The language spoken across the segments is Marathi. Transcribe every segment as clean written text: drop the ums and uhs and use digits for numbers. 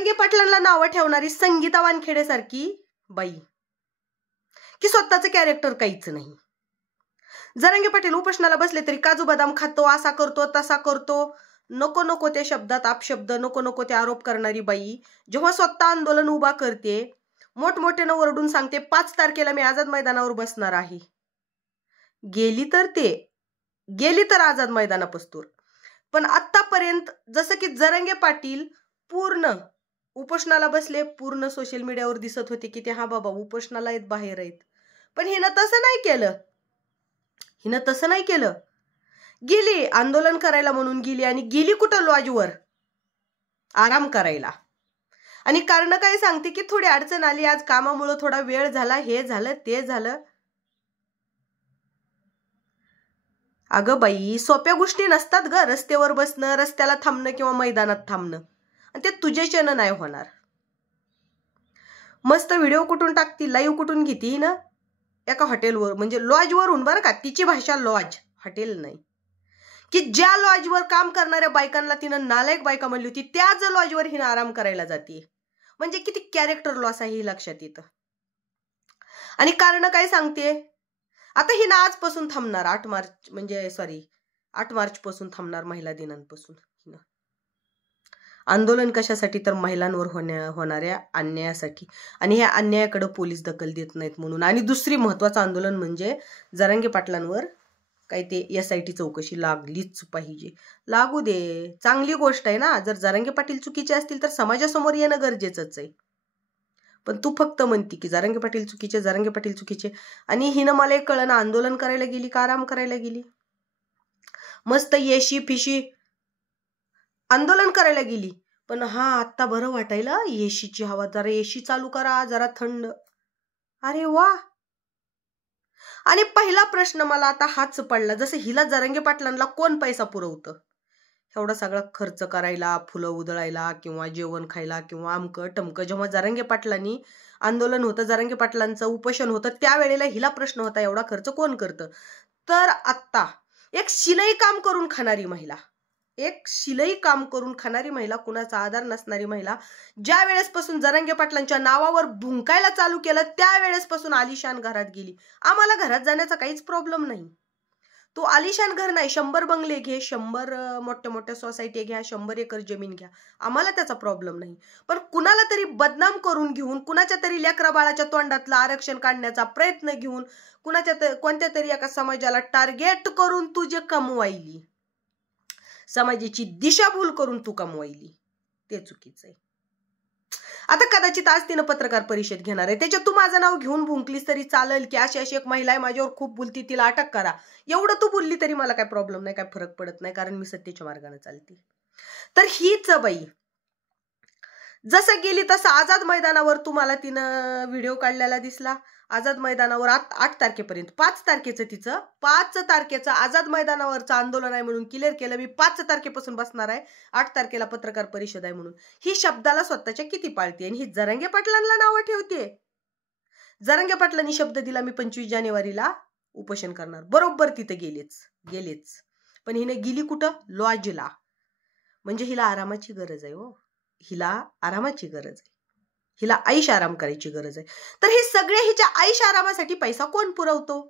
जरांगे पाटलांना नावं ठेवणारी संगीता वानखेडे सारखी बाई की स्वतःचं कॅरेक्टर काहीच नाही. जरांगे पाटील उपोषणाला बसले तरी काजू बदाम खातो, असा करतो तसा करतो, नको नको त्या शब्दात अपशब्द, नको नको ते आरोप करणारी बाई जेव्हा स्वतः आंदोलन उभा करते, मोठमोठ्यानं ओरडून सांगते 5 तारखेला मी आझाद मैदानावर बसणार आहे. गेली तर आझाद मैदानापासून. पण आतापर्यंत जसं की जरांगे पाटील पूर्ण उपोषणाला बसले, पूर्ण सोशल मीडियावर दिसत होते की ते हा बाबा उपोषणाला आहेत, बाहेर आहेत. पण हिनं तसं नाही केलं. गेली आंदोलन करायला म्हणून गेली, आणि गेली कुठं? लॉजवर आराम करायला. आणि कारण काय सांगते की थोडी अडचण आली, आज कामामुळे थोडा वेळ झाला, हे झालं ते झालं. अगं बाई, सोप्या गोष्टी नसतात ग. रस्त्यावर बसणं, रस्त्याला थांबणं किंवा मैदानात थांबणं, आणि ते तुझ्याच्यानं नाही होणार. मस्त व्हिडिओ कुठून टाकती, लाईव्ह कुठून घेती ना, एका हॉटेलवर, म्हणजे लॉजवरून, बरं का, तिची भाषा लॉज, हॉटेल नाही. की ज्या लॉजवर काम करणाऱ्या बायकांना तिनं नालायक बायका म्हणली होती, त्याच लॉजवर हिनं आराम करायला जाते. म्हणजे किती कॅरेक्टर लॉस आहे हे लक्षात येतं. आणि कारण काय सांगते, आता हिनं आजपासून थांबणार 8 मार्च पासून थांबणार, महिला दिनांपासून. आंदोलन कशासाठी? तर महिलांवर होणाऱ्या अन्यायासाठी, आणि ह्या अन्यायाकडे पोलीस दखल देत नाहीत म्हणून. आणि दुसरी महत्वाचं आंदोलन म्हणजे जरांगे पाटलांवर काही ते SIT चौकशी लागलीच पाहिजे. लागू दे, चांगली गोष्ट आहे ना. जर जरांगे पाटील चुकीचे असतील तर समाजासमोर येणं गरजेचंच आहे. पण तू फक्त म्हणती की जरांगे पाटील चुकीचे, आणि हिनं मला एक कळलं, आंदोलन करायला गेली का आराम करायला गेली? मस्त येशी फिशी आंदोलन करायला गेली, पण हा आत्ता बरं वाटायला, एशीची हवा, जरा एशी चालू करा, जरा थंड. अरे वा. आणि पहिला प्रश्न मला आता हाच पडला, जसं हिला जरांगे पाटलांना कोण पैसा पुरवतं एवढा सगळा खर्च करायला, फुलं उधळायला किंवा जेवण खायला किंवा अमकं टमकं? जेव्हा जरांगे पाटलांनी आंदोलन होतं, जरांगे पाटलांचं उपोषण होतं, त्यावेळेला हिला प्रश्न होता एवढा खर्च कोण करतं? तर आत्ता एक शिलाई काम करून खाणारी महिला, कुणाचा आधार नसणारी महिला, ज्या वेळेसपासून जरांगे पाटलांच्या नावावर भुंकायला चालू केलं, त्यावेळेसपासून आलिशान घरात गेली. आम्हाला घरात जाण्याचा काहीच प्रॉब्लेम नाही. तू आलिशान घर नाही, 100 बंगले घे, 100 मोठ्या मोठ्या सोसायटी घ्या, 100 एकर जमीन घ्या, आम्हाला त्याचा प्रॉब्लेम नाही. पण कुणाला तरी बदनाम करून घेऊन, कुणाच्या तरी लेकरा बाळाच्या तोंडातलं आरक्षण काढण्याचा प्रयत्न घेऊन, कोणत्या तरी एका समाजाला टार्गेट करून तू जे कमवायली, समाजाची दिशाभूल करून तू कमवायली, ते चुकीचं आहे. आता कदाचित आज तिनं पत्रकार परिषद घेणार आहे, त्याच्यात तू माझं नाव घेऊन भुंकलीस तरी चालेल की अशी एक महिला आहे माझ्यावर खूप बोलती, तिला अटक करा, एवढं तू बोलली तरी मला काय प्रॉब्लेम नाही, काय फरक पडत नाही, कारण मी सत्तेच्या मार्गाने चालते. तर हीच बाई जसं गेली तसं आझाद मैदानावर तुम्हाला तिनं व्हिडिओ काढलेला दिसला. आझाद मैदानावर 8 तारखेपर्यंत, 5 तारखेचं आझाद मैदानावरचं आंदोलन आहे म्हणून क्लिअर केलं, मी 5 तारखेपासून बसणार आहे, 8 तारखेला पत्रकार परिषद आहे म्हणून. ही शब्दाला स्वतःच्या किती पाळते, आणि ही जरांगे पाटलांना नावं ठेवते. जरांगे पाटलांनी शब्द दिला, मी 25 जानेवारीला उपोषण करणार, बरोबर तिथे गेलेच. पण हिने गेली कुठं? लॉजला. म्हणजे हिला आरामाची गरज आहे हो, हिला ऐश आराम करायची गरज आहे. तर हे सगळे हिच्या ऐश आरामासाठी पैसा कोण पुरवतो?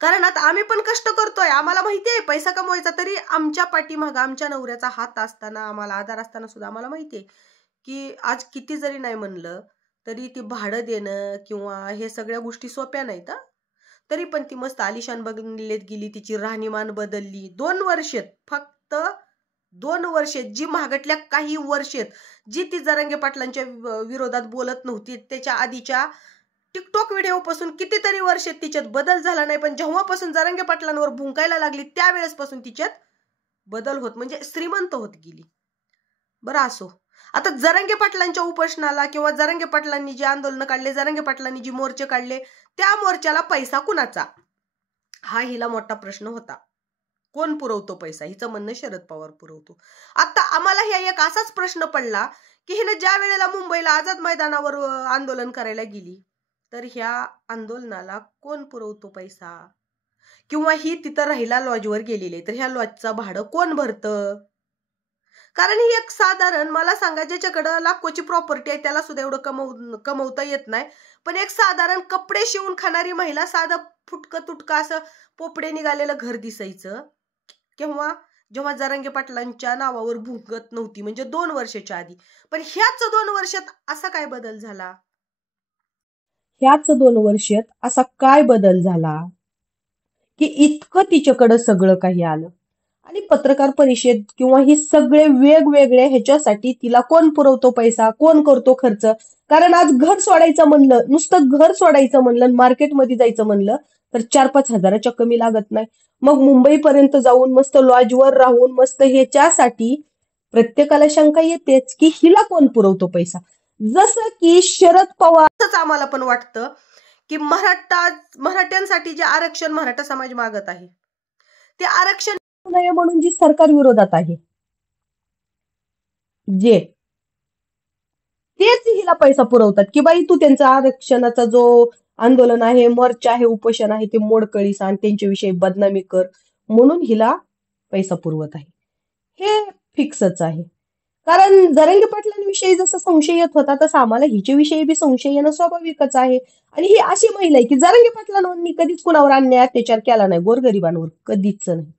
कारण आता आम्ही पण कष्ट करतोय, आम्हाला माहितीये पैसा कमवायचा, तरी आमच्या पाठीमागं आमच्या नवऱ्याचा हात असताना, आम्हाला आधार असताना सुद्धा आम्हाला माहितीये की आज किती जरी नाही म्हणलं तरी ती भाडं देणं किंवा हे सगळ्या गोष्टी सोप्या नाहीत. तरी पण ती मस्त आलिशान बंगल्यात गेली, तिची राहणीमान बदलली. 2 वर्षात, फक्त 2 वर्षात, जी मागटल्या काही वर्षात जी ती जरांगे पाटलांच्या विरोधात बोलत नव्हती, त्याच्या आधीच्या टिकटॉक व्हिडिओ पासून कितीतरी वर्षात तिच्यात बदल झाला नाही. पण जेव्हापासून जरांगे पाटलांवर भुंकायला लागली, त्यावेळेसपासून तिच्यात बदल होत, म्हणजे श्रीमंत होत गेली. बरं असो, आता जरांगे पाटलांच्या उपोषणाला किंवा जरांगे पाटलांनी जे आंदोलन काढले, जरांगे पाटलांनी जे मोर्चे काढले, त्या मोर्चाला पैसा कुणाचा, हा हिला मोठा प्रश्न होता. कोण पुरवतो पैसा? हिचं म्हणणं शरद पवार पुरवतो. आता आम्हाला ह्या एक असाच प्रश्न पडला की हिने ज्या वेळेला मुंबईला आझाद मैदानावर आंदोलन करायला गेली, तर ह्या आंदोलनाला कोण पुरवतो पैसा? किंवा ही तिथं राहिला लॉजवर गेलेली, तर ह्या लॉजचं भाडं कोण भरतं? कारण ही एक साधारण, मला सांगा, ज्याच्याकडे लाखोची प्रॉपर्टी आहे त्याला सुद्धा एवढं कमवता येत नाही, पण एक साधारण कपडे शिवून खाणारी महिला, साधं फुटकं तुटकं असं पोपडे निघालेलं घर दिसायचं जेव्हा जरांगे पाटलांच्या नावावर भुंकत नव्हती, म्हणजे 2 वर्षाच्या आधी. पण ह्याच 2 वर्षात असा काय बदल झाला? ह्याच 2 वर्षात असा काय बदल झाला की इतकं तिच्याकडं सगळं काही आलं? आणि पत्रकार परिषद किंवा ही सगळे वेगवेगळे ह्याच्यासाठी तिला कोण पुरवतो पैसा, कोण करतो खर्च? कारण आज घर सोडायचं म्हणलं, नुसतं घर सोडायचं म्हणलं, मार्केटमध्ये जायचं म्हणलं तर 4-5 हजाराच्या कमी लागत नाही. मग मुंबईपर्यंत जाऊन मस्त लॉजवर राहून मस्त ह्याच्यासाठी प्रत्येकाला शंका येतेच की हिला कोण पुरवतो पैसा. जसं की शरद पवार, आम्हाला पण वाटतं की मराठ्यांसाठी जे आरक्षण मराठा समाज मागत आहे ते आरक्षण नये म्हणून जी सरकार विरोधात आहे, जे तेच हिला पैसा पुरवतात की बाई तू त्यांचा आरक्षणाचा जो आंदोलन आहे, मोर्चा आहे, उपोषण आहे ते मोडकळीस आणि त्यांच्याविषयी बदनामी कर म्हणून हिला पैसा पुरवत आहे. हे फिक्सच आहे. कारण जरांगे पाटलांविषयी जसं संशय येत होता तसं आम्हाला हिच्याविषयी बी संशय येणं स्वाभाविकच आहे. आणि ही अशी महिला आहे की जरांगे पाटलांनी कधीच कुणावर अन्याय अत्याचार केला नाही, गोरगरिबांवर कधीच नाही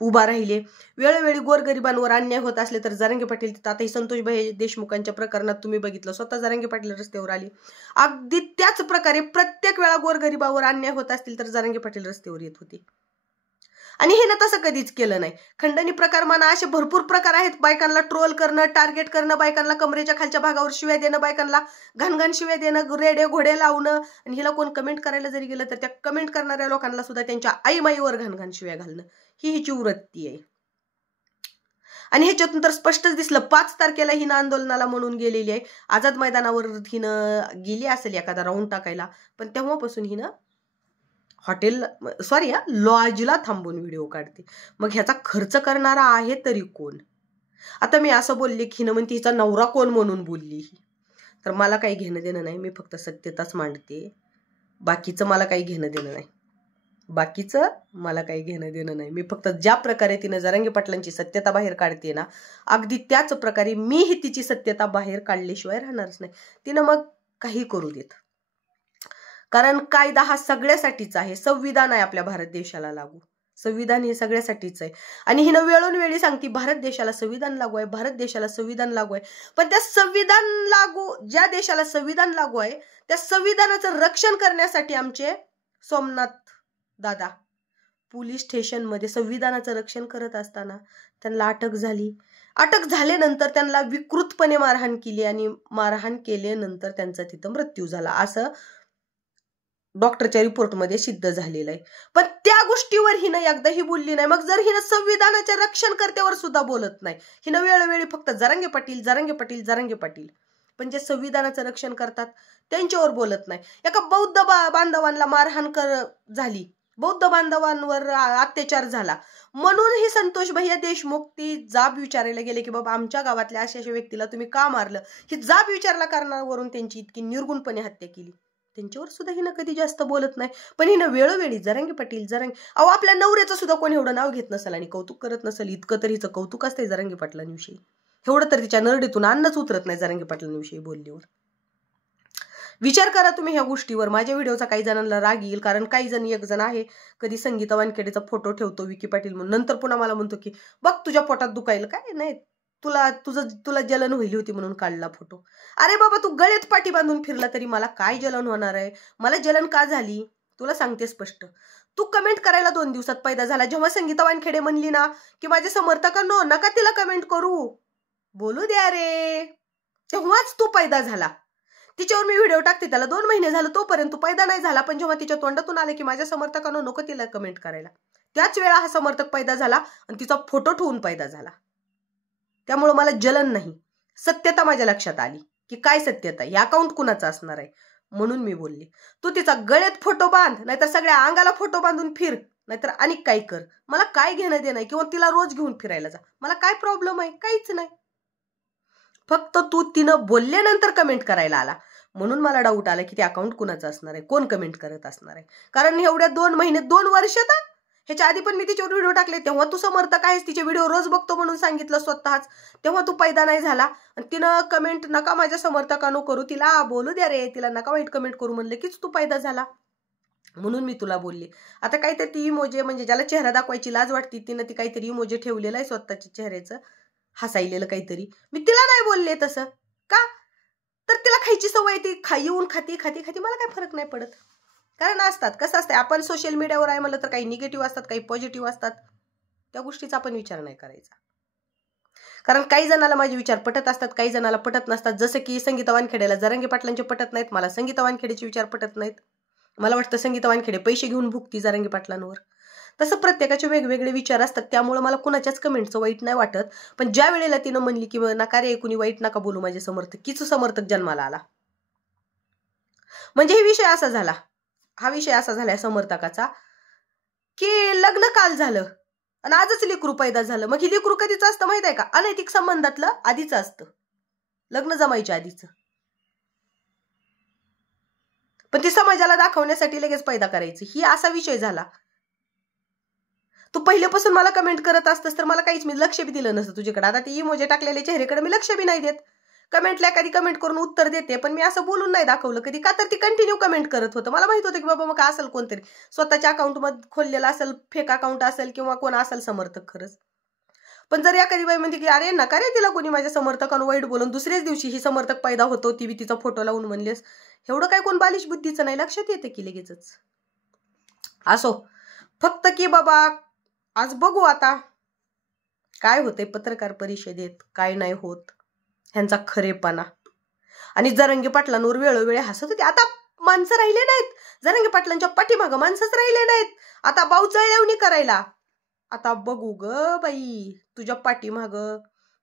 उभा राहिले. वेळोवेळी गोरगरिबांवर अन्याय होत असले तर जरांगे पाटील, आताही संतोषभाई देशमुखांच्या प्रकरणात तुम्ही बघितलं, स्वतः जरांगे पाटील रस्त्यावर आले. अगदी त्याच प्रकारे प्रत्येक वेळा गोरगरिबावर अन्याय होत असतील तर जरांगे पाटील रस्त्यावर येत होते. आणि हे ना तसं कधीच केलं नाही. खंडणी प्रकार म्हणा, असे भरपूर प्रकार आहेत. बायकांना ट्रोल करणं, टार्गेट करणं, बायकांना कमरेच्या खालच्या भागावर शिव्या देणं, बायकांना घाणघाण शिव्या देणं, रेडे घोडे लावणं, आणि हिला कोण कमेंट करायला जरी गेलं तर त्या कमेंट करणाऱ्या लोकांना सुद्धा त्यांच्या आईमाईवर घाणघाण शिव्या घालणं, ही हिची वृत्ती आहे. आणि ह्याच्यातून तर स्पष्टच दिसलं. 5 तारखेला हिनं आंदोलनाला म्हणून गेलेली आहे. आझाद मैदानावर हिनं गेली असेल एखादा राऊंड टाकायला, पण तेव्हापासून हिनं लॉजला थांबून व्हिडिओ काढते. मग ह्याचा खर्च करणारा आहे तरी कोण? आता मी असं बोलले की हिनं म्हणते हिचा नवरा कोण म्हणून बोलली, तर मला काही घेणं देणं नाही. मी फक्त सत्यताच मांडते. बाकीचं मला काही घेणं देणं नाही. मी फक्त ज्या प्रकारे तिनं जरांगे पाटलांची सत्यता बाहेर काढते ना, अगदी त्याच प्रकारे मीही तिची सत्यता बाहेर काढल्याशिवाय राहणारच नाही. तिनं मग काही करू देत, कारण कायदा हा सगळ्यासाठीच आहे. संविधान आहे आपल्या भारत देशाला लागू. संविधान हे सगळ्यासाठीच आहे. आणि हिनं वेळोवेळी सांगते भारत देशाला संविधान लागू आहे, भारत देशाला संविधान लागू आहे. पण त्या ज्या देशाला संविधान लागू आहे त्या संविधानाचं रक्षण करण्यासाठी आमचे सोमनाथ दादा पोलीस स्टेशनमध्ये संविधानाचं रक्षण करत असताना त्यांना अटक झाली. अटक झाल्यानंतर त्यांना विकृतपणे मारहाण केली आणि मारहाण केल्यानंतर त्यांचा तिथं मृत्यू झाला, असं डॉक्टरच्या रिपोर्टमध्ये सिद्ध झालेलं आहे. पण त्या गोष्टीवर हिनं एकदाही बोलली नाही. मग जर हिनं संविधानाच्या रक्षण करतेवर सुद्धा बोलत नाही, हिनं वेळोवेळी फक्त जरांगे पाटील, पण जे संविधानाचं रक्षण करतात त्यांच्यावर बोलत नाही. एका बौद्ध बांधवांना मारहाण झाली, बौद्ध बांधवांवर अत्याचार झाला, म्हणून हे संतोष भैया देशमुख ती जाब विचारायला गेले की बाबा आमच्या गावातल्या अशा व्यक्तीला तुम्ही का मारलं, ही जाब विचारला कारणावरून त्यांची इतकी निर्गुणपणे हत्या केली. त्यांच्यावर सुद्धा हिनं कधी जास्त बोलत नाही. पण हिनं वेळोवेळी जरांगे पाटील आपल्या नवऱ्याचं सुद्धा कोणी एवढं नाव घेत नसेल आणि कौतुक करत नसेल, इतकं तर हिचं कौतुक असतंय जरांगे पाटलांविषयी. एवढं तर तिच्या नरडीतून अन्नच उतरत नाही जरांगे पाटलांविषयी बोलल्यावर. विचार करा तुम्ही ह्या गोष्टीवर. माझ्या व्हिडिओचा काही जणांना राग येईल, कारण एक जण आहे कधी संगीता वानखेडेचा फोटो ठेवतो विकी पाटील म्हणून, नंतर पुन्हा मला म्हणतो की बघ तुझ्या पोटात दुखायला काय नाही, तुला जलन होईल होती म्हणून काढला फोटो. अरे बाबा तू गळ्यात पाठी बांधून फिरला तरी मला काय जलन होणार आहे? मला जलन का झाली तुला सांगते स्पष्ट. तू कमेंट करायला 2 दिवसात पैदा झाला. जेव्हा संगीता वानखेडे म्हणली ना की माझे समर्थकांनो नका तिला कमेंट करू, बोलू द्या रे, तेव्हाच तू पैदा झाला. तिच्यावर मी व्हिडिओ टाकते, त्याला 2 महिने झालं तोपर्यंत तू पैदा नाही झाला. पण जेव्हा तिच्या तोंडातून आले की माझ्या समर्थकांनो नको तिला कमेंट करायला, त्याच वेळा हा समर्थक पैदा झाला आणि तिचा फोटो ठेवून पैदा झाला. त्यामुळे मला जलन नाही, सत्यता माझ्या लक्षात आली की काय सत्यता, हे अकाउंट कुणाचं असणार आहे, म्हणून मी बोलले. तू तिचा गळ्यात फोटो बांध, नाहीतर सगळ्या अंगाला फोटो बांधून फिर, नाहीतर आणि काय कर, मला काय घेणं देणं, किंवा तिला रोज घेऊन फिरायला जा, मला काय प्रॉब्लेम आहे? काहीच नाही. फक्त तू तिनं बोलल्यानंतर कमेंट करायला आला म्हणून मला डाऊट आला की ते अकाउंट कुणाचं असणार आहे, कोण कमेंट करत असणार आहे. कारण एवढ्या 2 महिने 2 वर्षात ह्याच्या आधी पण मी तिच्यावर व्हिडिओ टाकले, तेव्हा तू समर्थक आहेस, तिचे व्हिडिओ रोज बघतो म्हणून सांगितलं स्वतःच, तेव्हा तू पैदा नाही झाला. आणि तिनं कमेंट नका माझ्या समर्थकांनो करू, तिला बोलू द्या रे, तिला नका वाईट कमेंट करू म्हणलं कीच तू पैदा झाला, म्हणून मी तुला बोलली. आता काहीतरी ती इमोजी, म्हणजे ज्याला चेहरा दाखवायची लाज वाटते तिनं ती काहीतरी इमोजी ठेवलेलं आहे स्वतःच्या चेहऱ्याचं हसायलेलं काहीतरी. मी तिला नाही बोलले तसं का, तर तिला खायची सवय, ती येऊन खाती मला काय फरक नाही पडत. कारण असतात, कसं असतं, आपण सोशल मीडियावर आहे म्हणलं तर काही निगेटिव्ह असतात, काही पॉझिटिव्ह असतात, त्या गोष्टीचा आपण विचार नाही करायचा. कारण काही जणाला माझे विचार पटत असतात, काही जणाला पटत नसतात. जसं की संगीता वानखेडेला जरांगे पाटलांचे पटत नाहीत, मला संगीता वानखेडेचे विचार पटत नाहीत. मला वाटतं संगीता वानखेडे पैसे घेऊन भुकती जरांगे पाटलांवर. तसं प्रत्येकाचे वेगवेगळे विचार असतात, त्यामुळे मला कुणाच्याच कमेंटचं वाईट नाही वाटत. पण ज्या वेळेला तिनं म्हणली की नका रे कुणी वाईट नका बोलू माझे समर्थक, किच समर्थक जन्माला आला. म्हणजे हा विषय असा झालाय समर्थकाचा की लग्न काल झालं आणि आजच लेकरू पैदा झालं. मग ही लेकरू कधीच असतं माहित आहे का, अनैतिक संबंधातलं आधीच असतं, लग्न जमायच्या आधीच. पण ती समाजाला दाखवण्यासाठी लगेच पैदा करायची, ही असा विषय झाला. तू पहिल्यापासून मला कमेंट करत असतस तर मला काहीच मी लक्ष बी दिलं नसतं तुझ्याकडे. आता ती इमोजी टाकलेल्या चेहऱ्याकडे मी लक्ष बी नाही देत. कमेंटला एखादी कमेंट करून उत्तर देते, पण मी असं बोलून नाही दाखवलं कधी, का तर ती कंटिन्यू कमेंट करत होतं. मला माहित होतं की बाबा मग असेल कोणतरी स्वतःच्या अकाउंटमध्ये खोललेलं असेल, फेक अकाउंट असेल किंवा कोण असेल समर्थक खरंच. पण जर एखादी बाई म्हणते की अरे नका रे तिला कोणी माझ्या समर्थकांना वाईट बोलून, दुसऱ्याच दिवशी ही समर्थक पैदा होतो, ती तिचा फोटो लावून म्हणलेस, एवढं काय कोण बालिश बुद्धीचं नाही, लक्षात येते की लगेचच. असो, फक्त की बाबा आज बघू आता काय होतंय पत्रकार परिषदेत, काय नाही होत, ह्यांचा खरेपणा. आणि जरांगे पाटलांवर वेळोवेळी हसत होते. आता माणसं राहिले नाहीत, जरांगे पाटलांच्या पाठीमागं माणसंच राहिले नाहीत. आता बावचळलेवणी करायला. आता बघू ग बाई, तुझ्या पाठीमागं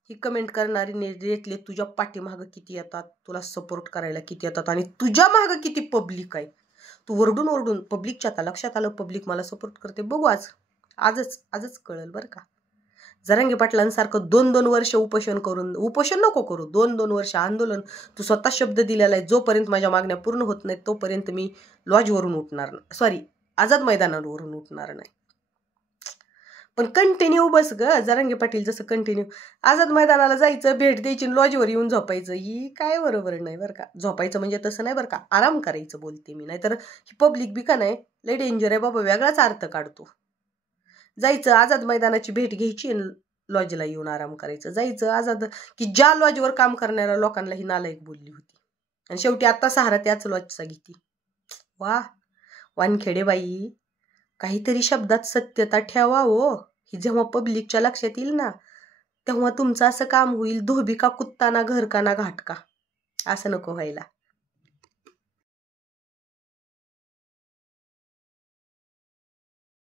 ही कमेंट करणारी नेटले तुझ्या पाठीमागं किती येतात, तुला सपोर्ट करायला किती येतात, आणि तुझ्या मागं किती पब्लिक आहे. तू ओरडून पब्लिकच्या आता लक्षात आलं, पब्लिक मला सपोर्ट करते. बघू आजच कळेल बरं का. जरांगे पाटलांसारखं 2-2 वर्ष उपोषण नको करू, 2-2 वर्ष आंदोलन. तू स्वतः शब्द दिलेला आहे, जोपर्यंत माझ्या मागण्या पूर्ण होत नाहीत तोपर्यंत मी लॉजवरून उठणार नाही, सॉरी आझाद मैदानावरून उठणार नाही. पण कंटिन्यू बस ग जरांगे पाटील, जसं कंटिन्यू आझाद मैदानाला जायचं, भेट द्यायची, लॉजवर येऊन झोपायचं, ही काय बरोबर नाही बरं का. झोपायचं म्हणजे तसं नाही बरं का, आराम करायचं बोलते मी. नाहीतर ही पब्लिक बी का नाही लय डेंजर आहे बाबा, वेगळाच अर्थ काढतो. जायचं आझाद मैदानाची भेट घ्यायची, लॉजला येऊन आराम करायचं. जायचं आझाद, की ज्या लॉजवर काम करणाऱ्या लोकांना ही नालायक बोलली होती, आणि शेवटी आता सहारा त्याच लॉजचा घेती. वा वानखेडे बाई, काहीतरी शब्दात सत्यता ठेवा हो. ही जेव्हा पब्लिकच्या लक्षात येईल ना, तेव्हा तुमचं असं काम होईल, धोबी का कुत्ता ना घर का ना घाट का, असं नको व्हायला.